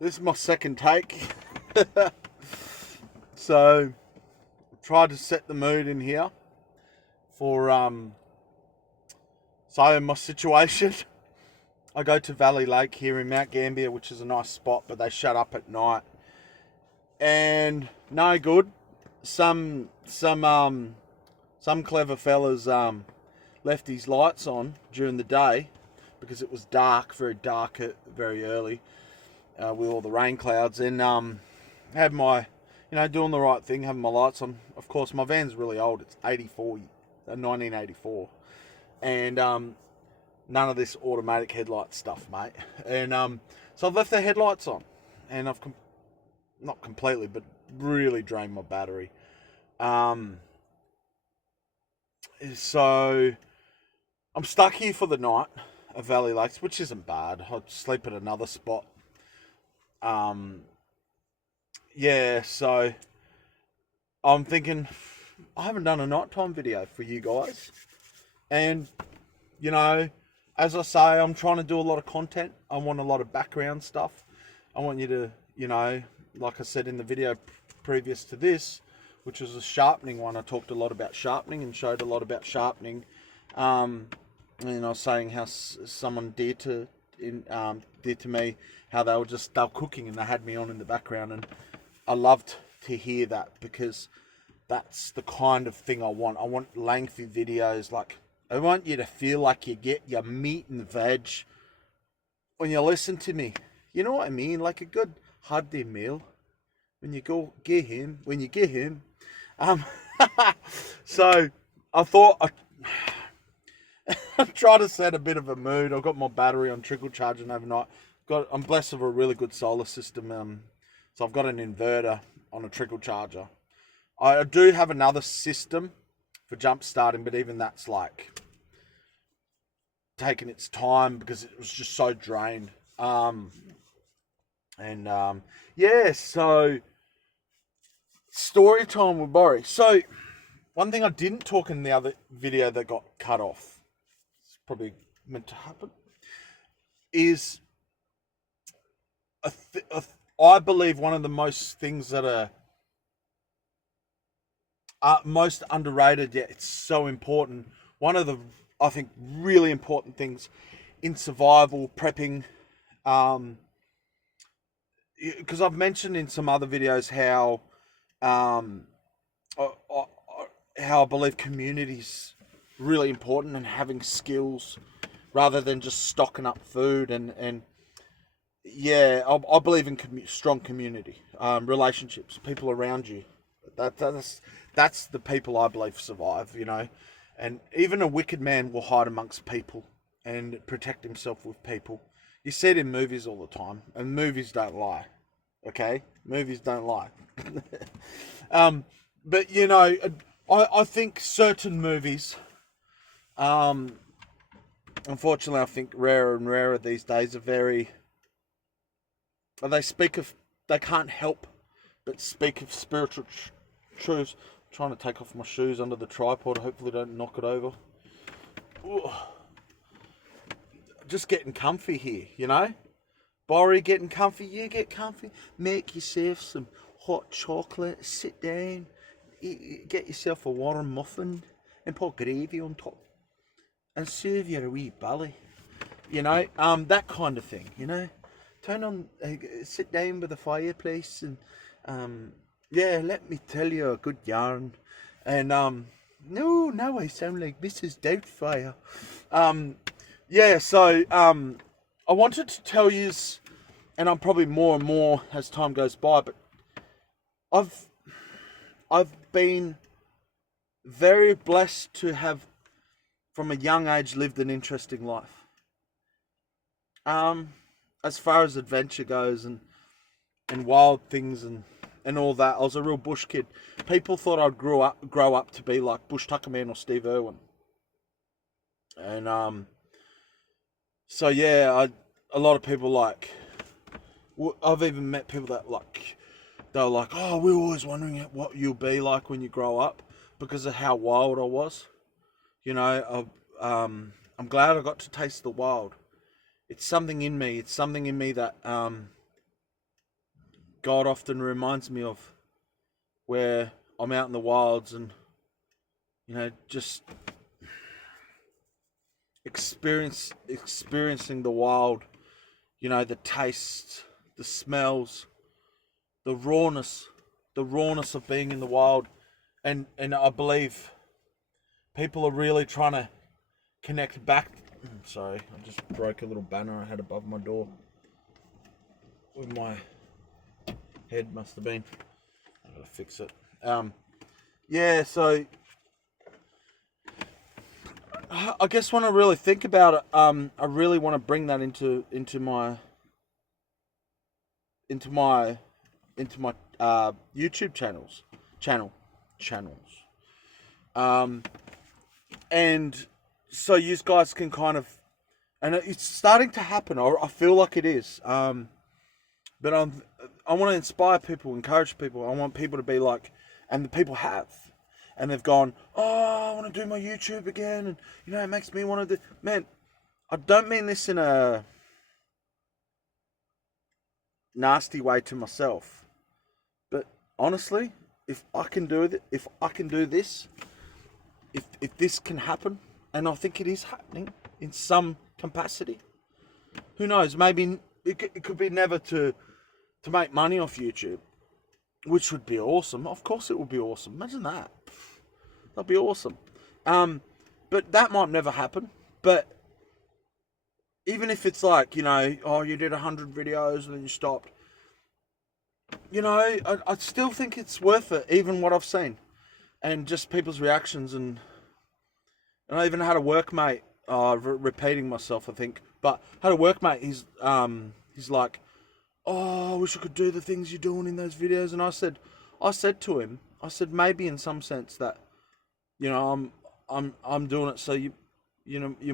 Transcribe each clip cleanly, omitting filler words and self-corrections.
This is my second take. So, tried to set the mood in here for so my situation. I go to Valley Lake here in Mount Gambier, which is a nice spot, but they shut up at night. And no good. Some clever fellas left his lights on during the day because it was dark, very dark, very early, with all the rain clouds, and had my, doing the right thing, having my lights on. Of course, my van's really old. It's 1984, and none of this automatic headlight stuff, mate. And so I've left the headlights on, and I've not completely, but really drained my battery. So I'm stuck here for the night at Valley Lakes, which isn't bad. I'll sleep at another spot. Yeah, so I'm thinking I haven't done a nighttime video for you guys. And, you know, as I say, I'm trying to do a lot of content. I want a lot of background stuff. I want you to, like I said in the video previous to this, which was a sharpening one. I talked a lot about sharpening and showed a lot about sharpening. And I was saying how someone dear to me, how they were cooking and they had me on in the background, and I loved to hear that because that's the kind of thing I want. I want lengthy videos. Like, I want you to feel like you get your meat and veg when you listen to me. You know what I mean? Like a good hearty meal when you get him. So I thought I try to set a bit of a mood. I've got my battery on trickle charging overnight. I'm blessed with a really good solar system. So I've got an inverter on a trickle charger. I do have another system for jump starting, but even that's like taking its time because it was just so drained. Yeah, so story time with Borry. So one thing I didn't talk in the other video that got cut off, it's probably meant to happen, is I believe one of the most things that are most underrated, yet it's so important. One of the, I think, really important things in survival prepping, because I've mentioned in some other videos um, how I believe community's really important and having skills rather than just stocking up food and yeah, I believe in strong community, relationships, people around you. That's the people I believe survive, And even a wicked man will hide amongst people and protect himself with people. You see it in movies all the time, and movies don't lie. Okay, movies don't lie. But I think certain movies, unfortunately, I think rarer and rarer these days are very. They can't help but speak of spiritual truths. I'm trying to take off my shoes under the tripod. Hopefully, don't knock it over. Ooh. Just getting comfy here. Borry getting comfy. You get comfy. Make yourself some hot chocolate. Sit down. Get yourself a warm muffin and put gravy on top, and serve you a wee belly. That kind of thing. Turn on, sit down by the fireplace, and yeah, let me tell you a good yarn. And no, now I sound like Mrs. Doubtfire. Yeah, so I wanted to tell you, and I'm probably more and more as time goes by, but I've been very blessed to have, from a young age, lived an interesting life. As far as adventure goes and wild things and all that, I was a real bush kid. People thought I'd grow up to be like Bush Tucker Man or Steve Irwin. And so yeah, a lot of people like. I've even met people that they're like, oh, we're always wondering what you'll be like when you grow up because of how wild I was. I'm glad I got to taste the wild. It's something in me. It's something in me that God often reminds me of, where I'm out in the wilds and, just experiencing the wild, the taste, the smells, the rawness, of being in the wild. And I believe people are really trying to connect back. Sorry, I just broke a little banner I had above my door where my head must have been. I gotta fix it. Yeah, so I guess when I really think about it, I really want to bring that into my YouTube channels. And so you guys can kind of, and it's starting to happen. I feel like it is. But I want to inspire people, encourage people. I want people to be like, and the people have, and they've gone, oh, I want to do my YouTube again, and it makes me want to do. Man, I don't mean this in a nasty way to myself, but honestly, if I can do this, if this can happen, and I think it is happening in some capacity, who knows? Maybe it could be never to make money off YouTube, which would be awesome. Of course, it would be awesome. Imagine that. That'd be awesome. But that might never happen. But even if it's like, oh, you did 100 videos and then you stopped, I still think it's worth it, even what I've seen. And just people's reactions. And I even had a workmate, repeating myself, I think, but had a workmate, he's like, oh, I wish I could do the things you're doing in those videos. And I said to him, maybe in some sense that, I'm doing it so you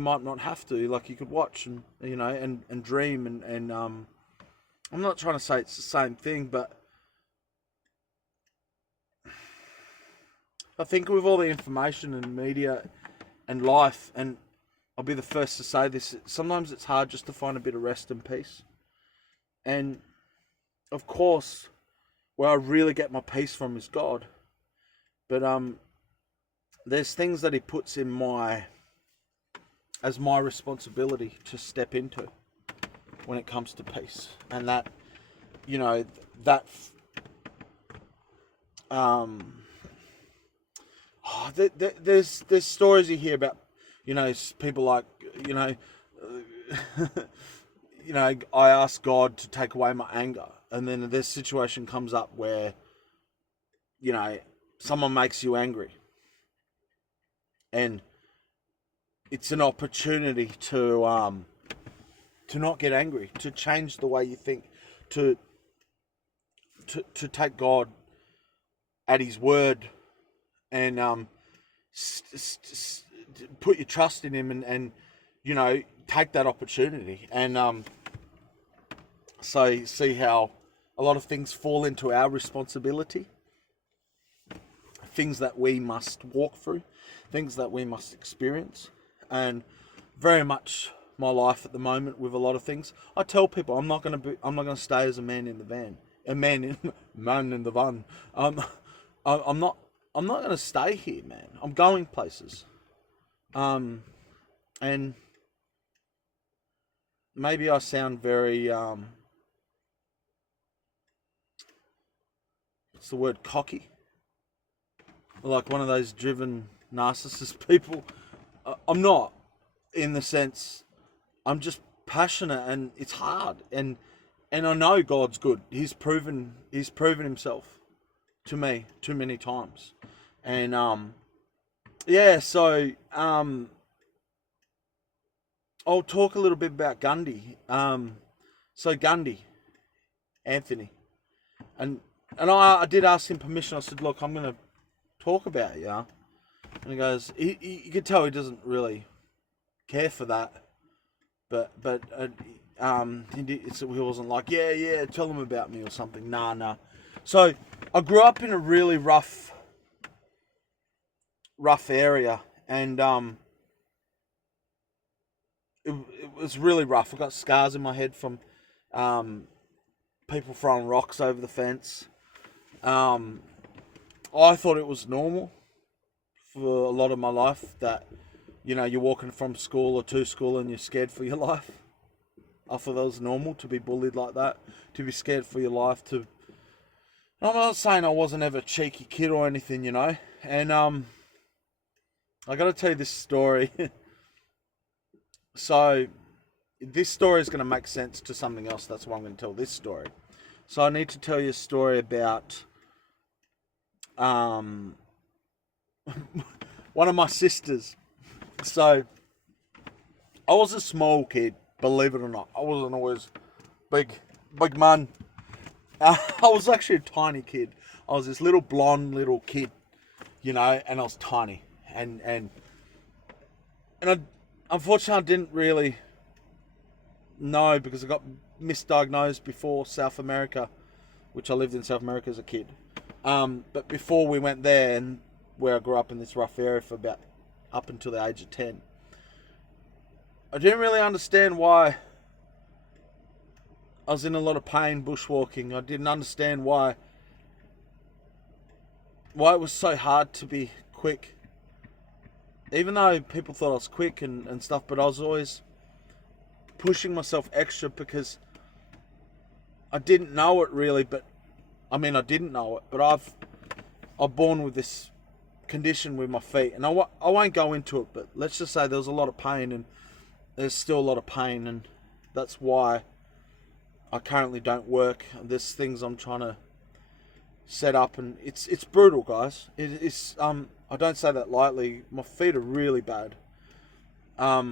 might not have to, like you could watch and, and dream and I'm not trying to say it's the same thing, but I think with all the information and media and life, and I'll be the first to say this, sometimes it's hard just to find a bit of rest and peace. And of course, where I really get my peace from is God. But there's things that He puts in as my responsibility to step into when it comes to peace, and that, there's stories you hear about, people like, I ask God to take away my anger, and then this situation comes up where, someone makes you angry, and it's an opportunity to not get angry, to change the way you think, to take God at His word, and put your trust in Him, and take that opportunity, and so you see how a lot of things fall into our responsibility, things that we must walk through, things that we must experience. And very much my life at the moment with a lot of things, I tell people I'm not going to stay as a man in the van, man in the van. I'm not going to stay here, man. I'm going places. And maybe I sound very what's the word, cocky, like one of those driven narcissist people. I'm not, in the sense, I'm just passionate, and it's hard, and I know God's good. He's proven Himself to me too many times, and so I'll talk a little bit about Gundy. So Gundy, Anthony, and I did ask him permission. I said, look, I'm going to talk about you. And he goes, you could tell he doesn't really care for that. But he wasn't like, yeah, tell them about me or something. Nah. So I grew up in a really rough area, and it was really rough. I got scars in my head from people throwing rocks over the fence. I thought it was normal for a lot of my life that, you're walking from school or to school and you're scared for your life. I thought that was normal to be bullied like that, to be scared for your life. I'm not saying I wasn't ever a cheeky kid or anything, And I got to tell you this story. So this story is going to make sense to something else. That's why I'm going to tell this story. So I need to tell you a story about one of my sisters. So I was a small kid, believe it or not. I wasn't always big man. I was actually a tiny kid. I was this little blonde little kid, and I was tiny. And I, unfortunately, I didn't really know because I got misdiagnosed before South America, which I lived in South America as a kid. But before we went there, and where I grew up in this rough area for about up until the age of 10, I didn't really understand why I was in a lot of pain bushwalking. I didn't understand why it was so hard to be quick. Even though people thought I was quick and stuff, but I was always pushing myself extra because I didn't know it really, but I didn't know it, but I'm born with this condition with my feet, and I won't go into it, but let's just say there was a lot of pain, and there's still a lot of pain, and that's why I currently don't work. There's things I'm trying to set up, and it's brutal, guys. It's I don't say that lightly. My feet are really bad. I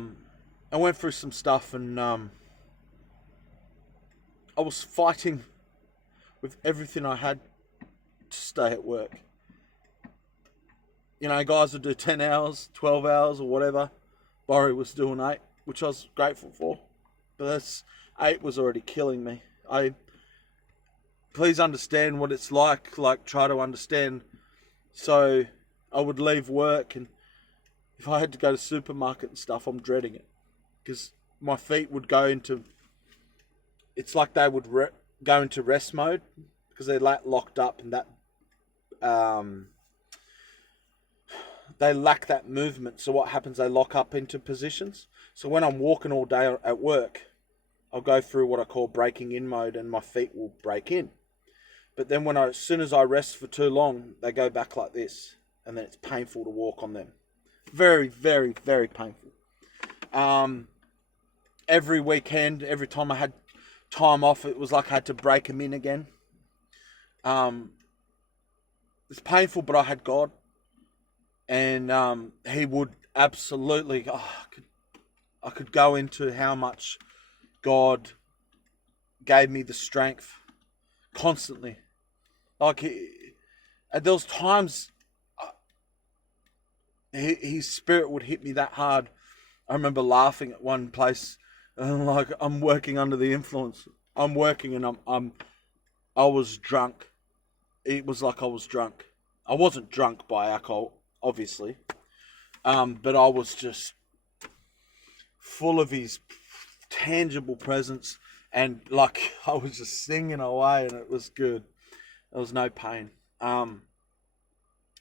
went through some stuff, and I was fighting with everything I had to stay at work. Guys would do 10 hours, 12 hours, or whatever. Borry was doing 8, which I was grateful for. But 8 was already killing me. Please understand what it's like try to understand. So I would leave work, and if I had to go to the supermarket and stuff, I'm dreading it. Because my feet would go into, it's like they would go into rest mode, because they're locked up, and that, they lack that movement. So what happens, they lock up into positions. So when I'm walking all day at work, I'll go through what I call breaking in mode, and my feet will break in. But then as soon as I rest for too long, they go back like this, and then it's painful to walk on them. Very, very, very painful. Every weekend, every time I had time off, it was like I had to break them in again. It's painful, but I had God, and He would absolutely. I could go into how much God gave me the strength constantly. At those times, His Spirit would hit me that hard. I remember laughing at one place, and I'm working under the influence. I'm working, and I was drunk. It was like I was drunk. I wasn't drunk by alcohol, obviously, but I was just full of His tangible presence, and I was just singing away, and it was good. There was no pain, and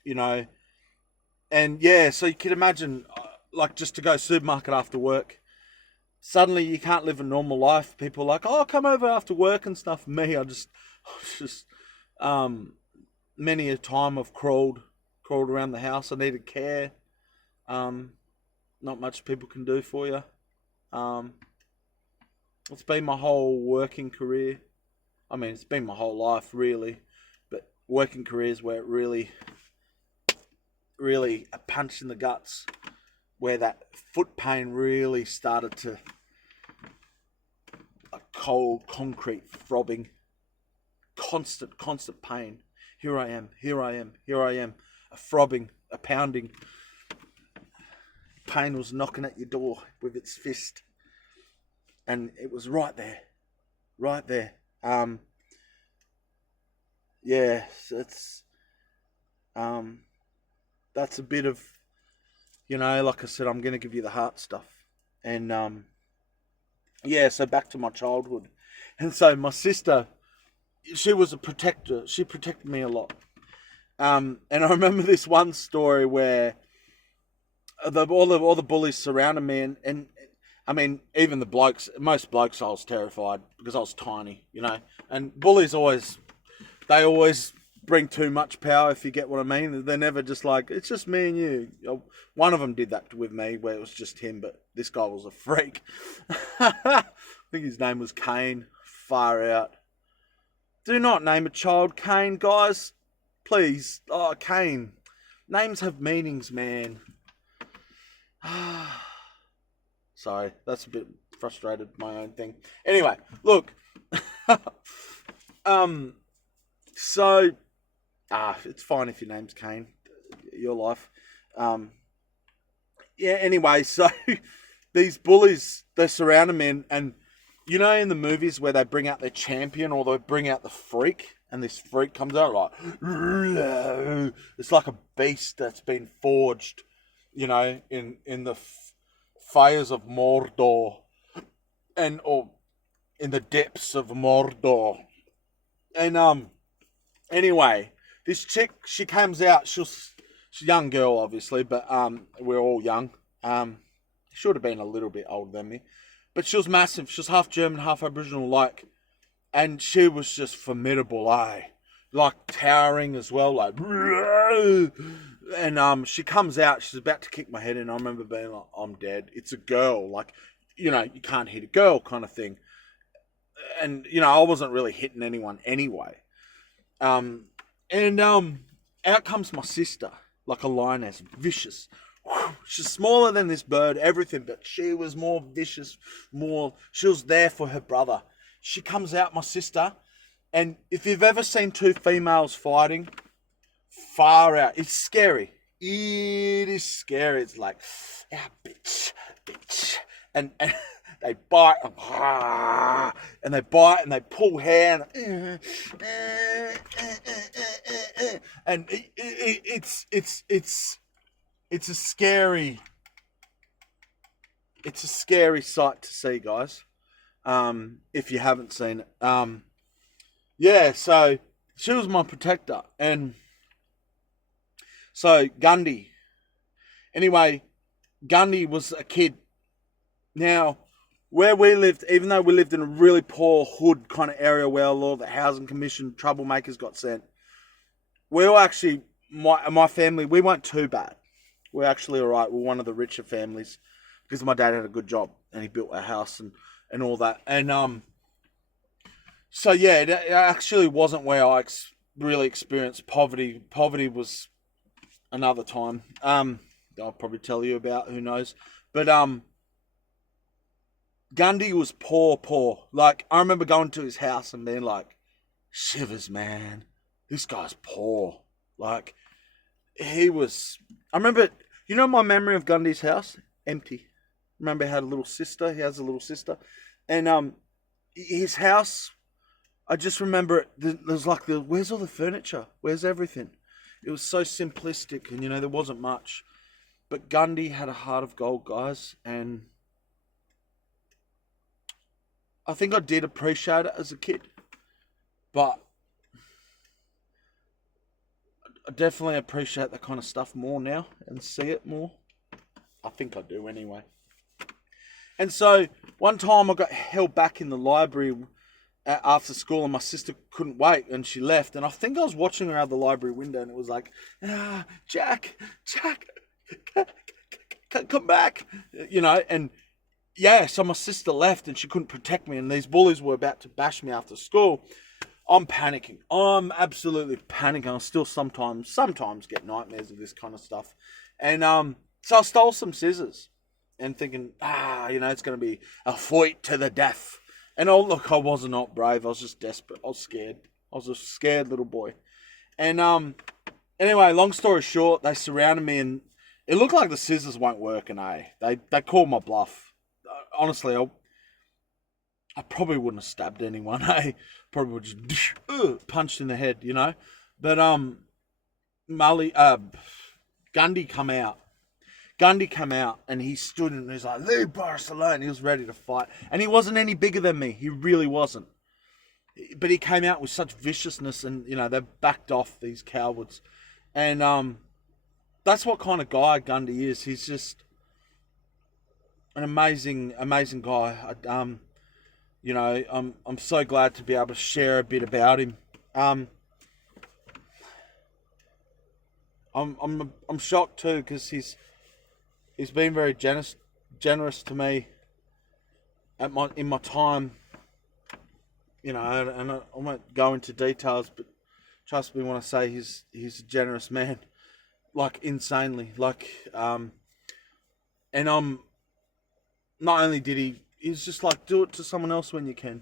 yeah. So you can imagine, just to go supermarket after work. Suddenly you can't live a normal life. People are like, oh, come over after work and stuff. Me, I just, many a time I've crawled around the house. I needed care. Not much people can do for you. It's been my whole working career. It's been my whole life, really. But working career is where it really, really a punch in the guts, where that foot pain really started to, a cold concrete throbbing, constant pain. Here I am, a throbbing, a pounding. Pain was knocking at your door with its fist, and it was right there. Yeah, so it's, that's a bit of, like I said, I'm going to give you the heart stuff. And, yeah, so back to my childhood. And so my sister, she was a protector. She protected me a lot. And I remember this one story where all the bullies surrounded me, and I mean, even the blokes, most blokes, I was terrified because I was tiny, you know. And bullies they always bring too much power, if you get what I mean. They're never just like, it's just me and you. One of them did that with me, where it was just him, but this guy was a freak. I think his name was Kane. Far out. Do not name a child Kane, guys. Please. Oh, Kane. Names have meanings, man. Sorry, that's a bit frustrated, my own thing. Anyway, look. So, it's fine if your name's Kane. Your life. Yeah, anyway, so these bullies, they're surrounding me, and you know in the movies where they bring out their champion or they bring out the freak, and this freak comes out like, it's like a beast that's been forged, you know, in the fires of Mordor, or in the depths of Mordor. And anyway, this chick, she comes out. She's a young girl, obviously, but we're all young. Should have been a little bit older than me, but she was massive. She was half German, half Aboriginal, like, and she was just formidable, like towering as well, like. And she comes out. She's about to kick my head in. I remember being like, "I'm dead." It's a girl, like, you know, you can't hit a girl, kind of thing. And you know, I wasn't really hitting anyone anyway. And out comes my sister, like a lioness, vicious. She's smaller than this bird, everything, but she was more vicious, she was there for her brother. She comes out, my sister, and if you've ever seen two females fighting, far out, it's scary. It is scary. It's like, bitch, bitch. And they bite, and they bite, and they pull hair, and it's a scary sight to see, guys. If you haven't seen it, yeah. So she was my protector, and so Gundy. Anyway, Gundy was a kid. Now, where we lived, even though we lived in a really poor hood kind of area where a lot of the housing commission troublemakers got sent, we were actually, my family, we weren't too bad. We're actually all right. We're one of the richer families because my dad had a good job and he built a house and all that. And so yeah, it actually wasn't where I really experienced poverty. Poverty was another time. I'll probably tell you about, who knows. But Gundy was poor. Like, I remember going to his house and being like, shivers, man. This guy's poor. Like, he was... I remember, you know my memory of Gundy's house? Empty. Remember he had a little sister? He has a little sister. And his house, I just remember it, there's like, where's all the furniture? Where's everything? It was so simplistic and, you know, there wasn't much. But Gundy had a heart of gold, guys. And I think I did appreciate it as a kid. But I definitely appreciate that kind of stuff more now and see it more. I think I do anyway. And so one time I got held back in the library after school and my sister couldn't wait and she left. And I think I was watching her out the library window and it was like, Jack, come back. You know, and yeah, so my sister left and she couldn't protect me and these bullies were about to bash me after school. I'm panicking. I'm absolutely panicking. I still sometimes get nightmares of this kind of stuff. And so I stole some scissors and thinking, you know, it's going to be a fight to the death. And oh, look, I was not brave. I was just desperate. I was scared. I was a scared little boy. And anyway, long story short, they surrounded me and it looked like the scissors weren't working, They called my bluff. Honestly, I probably wouldn't have stabbed anyone, Probably would just punched in the head, you know. But Gundy come out. And he stood and he's like, leave Boris alone. He was ready to fight. And he wasn't any bigger than me. He really wasn't. but he came out with such viciousness, and they backed off, these cowards, and that's what kind of guy Gundy is. He's just an amazing, amazing guy. I'm so glad to be able to share a bit about him. I'm shocked too, because he's been very generous to me in my time. And I won't go into details, but trust me when I say he's a generous man, like insanely. And not only did he's just like, do it to someone else when you can,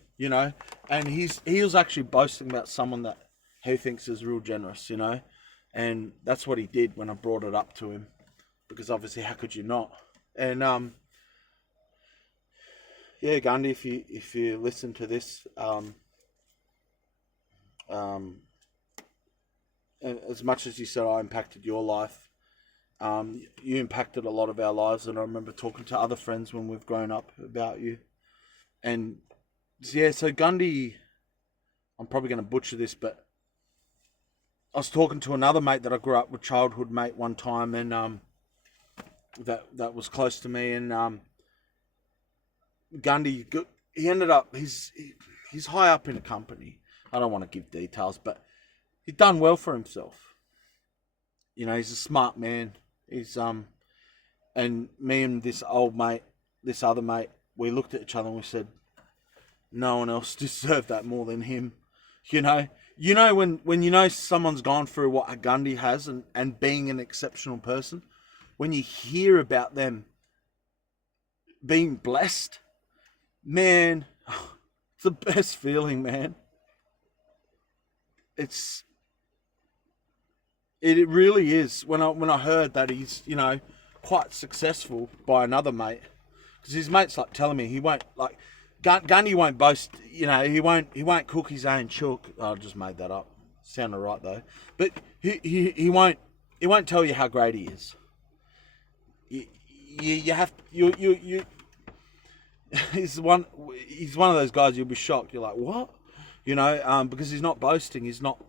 And he was actually boasting about someone that he thinks is real generous, And that's what he did when I brought it up to him, because obviously how could you not? And yeah, Gundy, if you listen to this, as much as you said I impacted your life, you impacted a lot of our lives, and I remember talking to other friends when we've grown up about you. And yeah, so Gundy, I'm probably going to butcher this, but I was talking to another mate that I grew up with, childhood mate, one time, and that was close to me, and Gundy, he ended up, he's high up in a company. I don't want to give details, but he'd done well for himself. He's a smart man. He's and me and this other mate, we looked at each other and we said, no one else deserved that more than him. When someone's gone through what a Gundy has, and being an exceptional person, when you hear about them being blessed, man, it's the best feeling, man. It really is. When I heard that he's quite successful by another mate, because his mate's like telling me he won't, like, Gundy won't boast. He won't cook his own chook. I just made that up. Sounded right though, but he won't tell you how great he is. You have you. He's one of those guys you'll be shocked. You're like, what? Because he's not boasting. He's not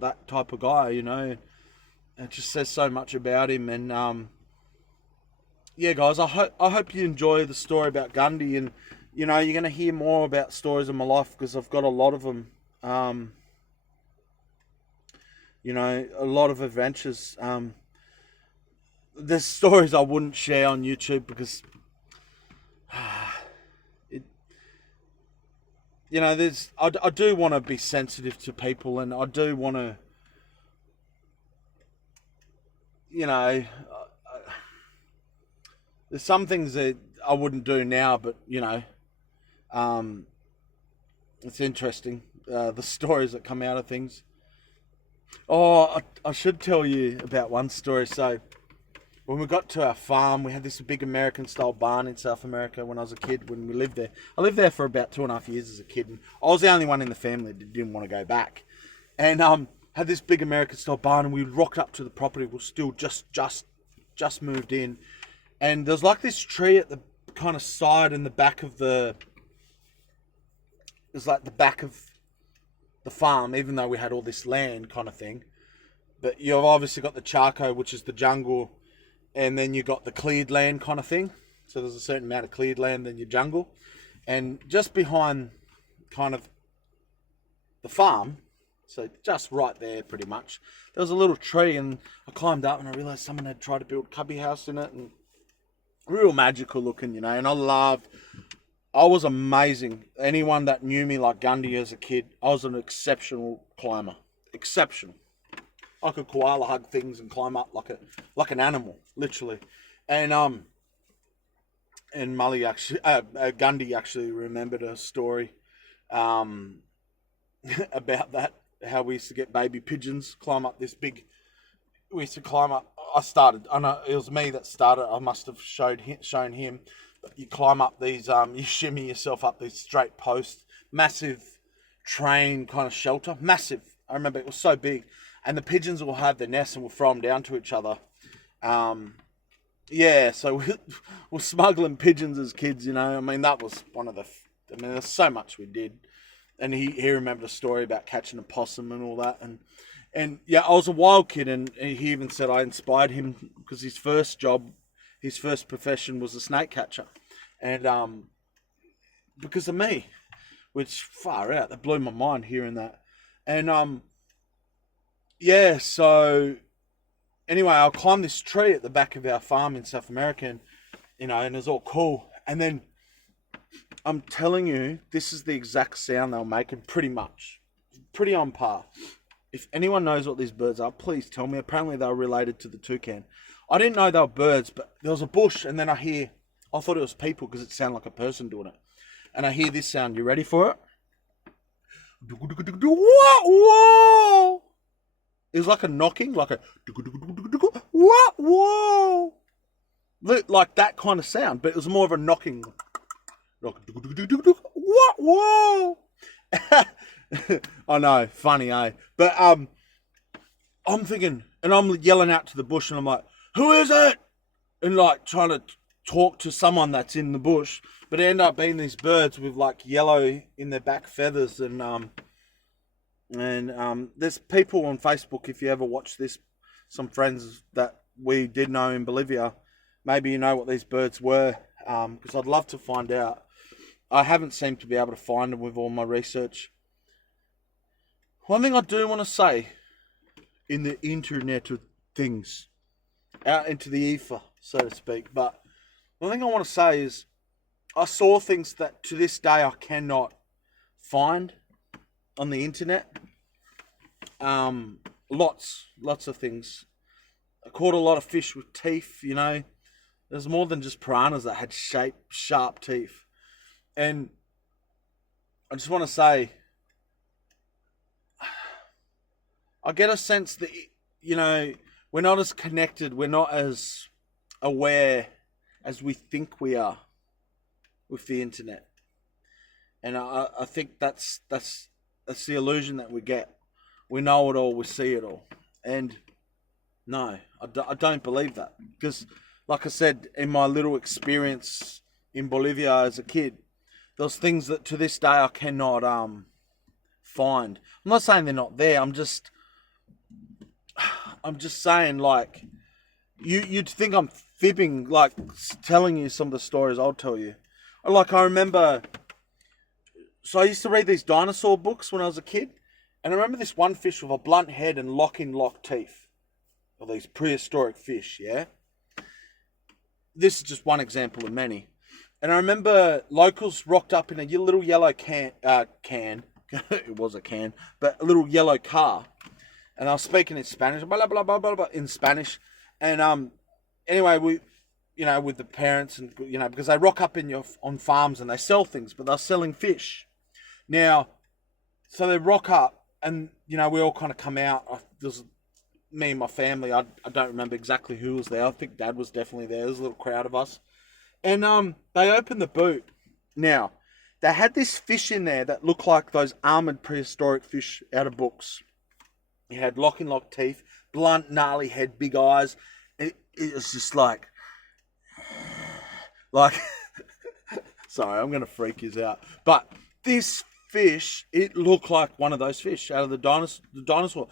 that type of guy. It just says so much about him. And yeah, guys, I hope you enjoy the story about Gundy, and you're going to hear more about stories of my life, because I've got a lot of them. A lot of adventures. There's stories I wouldn't share on YouTube, because I do want to be sensitive to people, and I do want to, there's some things that I wouldn't do now, but it's interesting, the stories that come out of things. Oh, I should tell you about one story. So when we got to our farm, we had this big American-style barn in South America when I was a kid, when we lived there. I lived there for about 2.5 years as a kid, and I was the only one in the family that didn't want to go back. And had this big American-style barn, and we rocked up to the property. We were still just moved in. And there was like this tree at the kind of side and the back of the back of the farm, even though we had all this land kind of thing. But you've obviously got the charco, which is the jungle, and then you got the cleared land kind of thing. So there's a certain amount of cleared land in your jungle. And just behind kind of the farm, so just right there pretty much, there was a little tree, and I climbed up and I realised someone had tried to build a cubby house in it, and real magical looking, and I was amazing. Anyone that knew me like Gundy as a kid, I was an exceptional climber. Exceptional. I could koala hug things and climb up like an animal, literally. And Gundy actually remembered a story about that, how we used to get baby pigeons, climb up this big. We used to climb up. I know it was me that started. I must have shown him. But you climb up these, you shimmy yourself up these straight posts, massive train kind of shelter, massive. I remember it was so big, and the pigeons will have their nests and we'll throw them down to each other. Yeah, so we're smuggling pigeons as kids, that was one of the. There's so much we did. and he remembered a story about catching a possum and all that, and yeah, I was a wild kid, and he even said I inspired him because his first job, his first profession was a snake catcher, and because of me, which far out, that blew my mind hearing that, and yeah, so anyway, I climbed this tree at the back of our farm in South America, and and it was all cool, and then I'm telling you, this is the exact sound they were making, pretty much, pretty on par. If anyone knows what these birds are, please tell me. Apparently they were related to the toucan. I didn't know they were birds, but there was a bush, and then I thought it was people because it sounded like a person doing it. And I hear this sound. You ready for it? Whoa! It was like a knocking, like a whoa! Like that kind of sound, but it was more of a knocking. Like whoa! I know, funny, eh? But I'm thinking, and I'm yelling out to the bush, and I'm like, "Who is it?" And like trying to talk to someone that's in the bush, but it ended up being these birds with like yellow in their back feathers, and there's people on Facebook, if you ever watch this, some friends that we did know in Bolivia, maybe you know what these birds were, because I'd love to find out. I haven't seemed to be able to find them with all my research. One thing I do want to say, in the internet of things, out into the ether, so to speak, but one thing I want to say is I saw things that to this day I cannot find on the internet. Lots of things. I caught a lot of fish with teeth, There's more than just piranhas that had sharp teeth. And I just want to say, I get a sense that, we're not as connected, we're not as aware as we think we are with the internet. And I think that's the illusion that we get. We know it all, we see it all. And no, I don't believe that. Because, like I said, in my little experience in Bolivia as a kid, there's things that to this day I cannot find. I'm not saying they're not there. I'm just saying, like, you'd think I'm fibbing, like telling you some of the stories I'll tell you. Like, I remember, so I used to read these dinosaur books when I was a kid, and I remember this one fish with a blunt head and lock teeth, of these prehistoric fish. Yeah, this is just one example of many. And I remember locals rocked up in a little yellow can. It was a can, but a little yellow car. And I was speaking in Spanish, blah, blah, blah, blah, blah, in Spanish. And anyway, we, with the parents, and because they rock up on farms and they sell things, but they're selling fish. Now, so they rock up, and we all kind of come out. There's me and my family. I don't remember exactly who was there. I think Dad was definitely there. There's a little crowd of us. And they opened the boot. Now, they had this fish in there that looked like those armored prehistoric fish out of books. It had lock teeth, blunt, gnarly head, big eyes. It was just like, sorry, I'm going to freak you out. But this fish, it looked like one of those fish out of the dinosaur.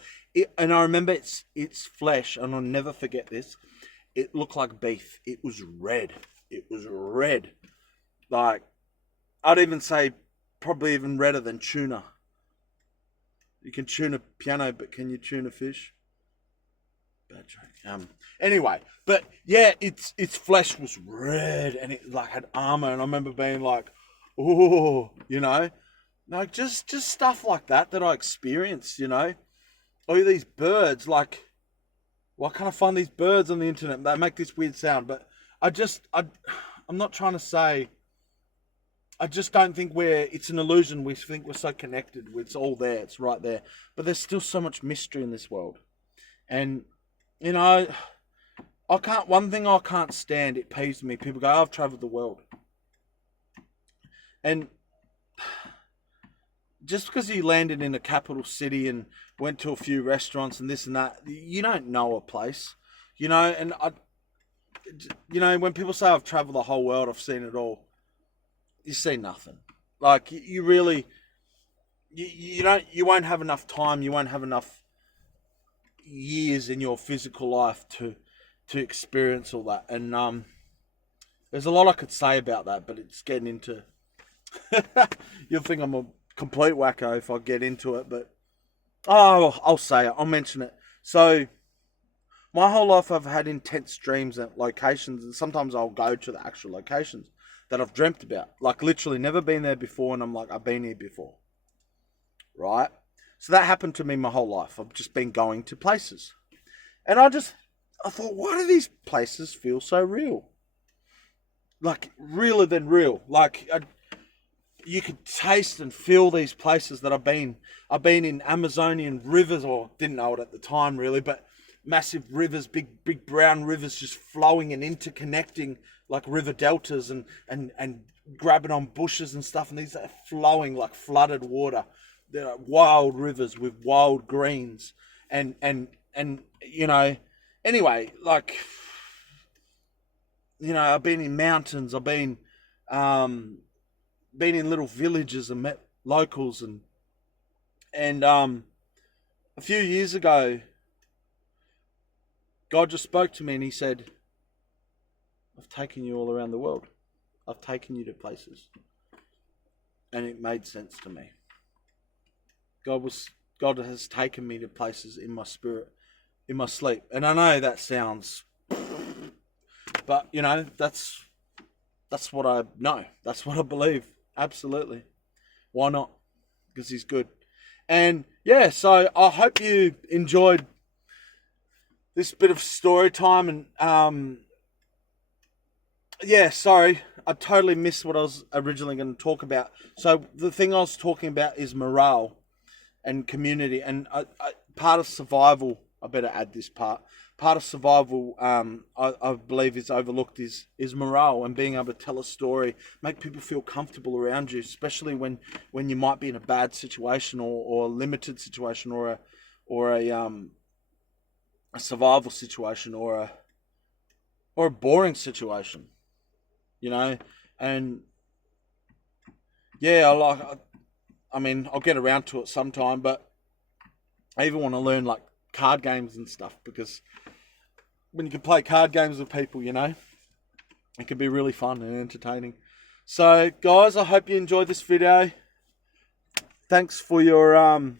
And I remember its flesh, and I'll never forget this. It looked like beef. It was red. Like, I'd even say probably even redder than tuna. You can tune a piano, but can you tune a fish? Bad joke. Anyway, but yeah, its flesh was red, and it like had armor, and I remember being like, oh, like just stuff like that I experienced, Oh, these birds, like, why can't I find these birds on the internet? They make this weird sound, but I'm not trying to say, I just don't think it's an illusion. We think we're so connected. It's all there. It's right there. But there's still so much mystery in this world. And, one thing I can't stand, it peeves me. People go, I've traveled the world. And just because you landed in a capital city and went to a few restaurants and this and that, you don't know a place, and when people say I've traveled the whole world, I've seen it all, you see nothing. Like, you really, you won't have enough time, you won't have enough years in your physical life to experience all that. And there's a lot I could say about that, but it's getting into you'll think I'm a complete wacko if I get into it, but I'll say it, I'll mention it. So my whole life I've had intense dreams at locations, and sometimes I'll go to the actual locations that I've dreamt about. Like literally never been there before, and I'm like, I've been here before. Right? So that happened to me my whole life. I've just been going to places. And I thought, why do these places feel so real? Like realer than real. Like you could taste and feel these places that I've been. I've been in Amazonian rivers, or didn't know it at the time really, but massive rivers, big brown rivers just flowing and interconnecting like river deltas, and grabbing on bushes and stuff, and these are flowing like flooded water. They're wild rivers with wild greens, and you know, anyway, like, you know, I've been in mountains, I've been in little villages and met locals, and a few years ago God just spoke to me and he said, I've taken you all around the world. I've taken you to places. And it made sense to me. God has taken me to places in my spirit, in my sleep. And I know that sounds, but you know, that's what I know. That's what I believe. Absolutely. Why not? Because he's good. And yeah, so I hope you enjoyed this bit of story time. And yeah, sorry, I totally missed what I was originally going to talk about. So the thing I was talking about is morale and community, and part of survival. I better add this part. Part of survival, I believe, is overlooked is morale and being able to tell a story, make people feel comfortable around you, especially when you might be in a bad situation, or a limited situation, or a survival situation, or a boring situation, you know. And yeah, I mean, I'll get around to it sometime, but I even want to learn like card games and stuff, because when you can play card games with people, you know, it can be really fun and entertaining. So guys, I hope you enjoyed this video. Thanks for your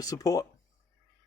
support.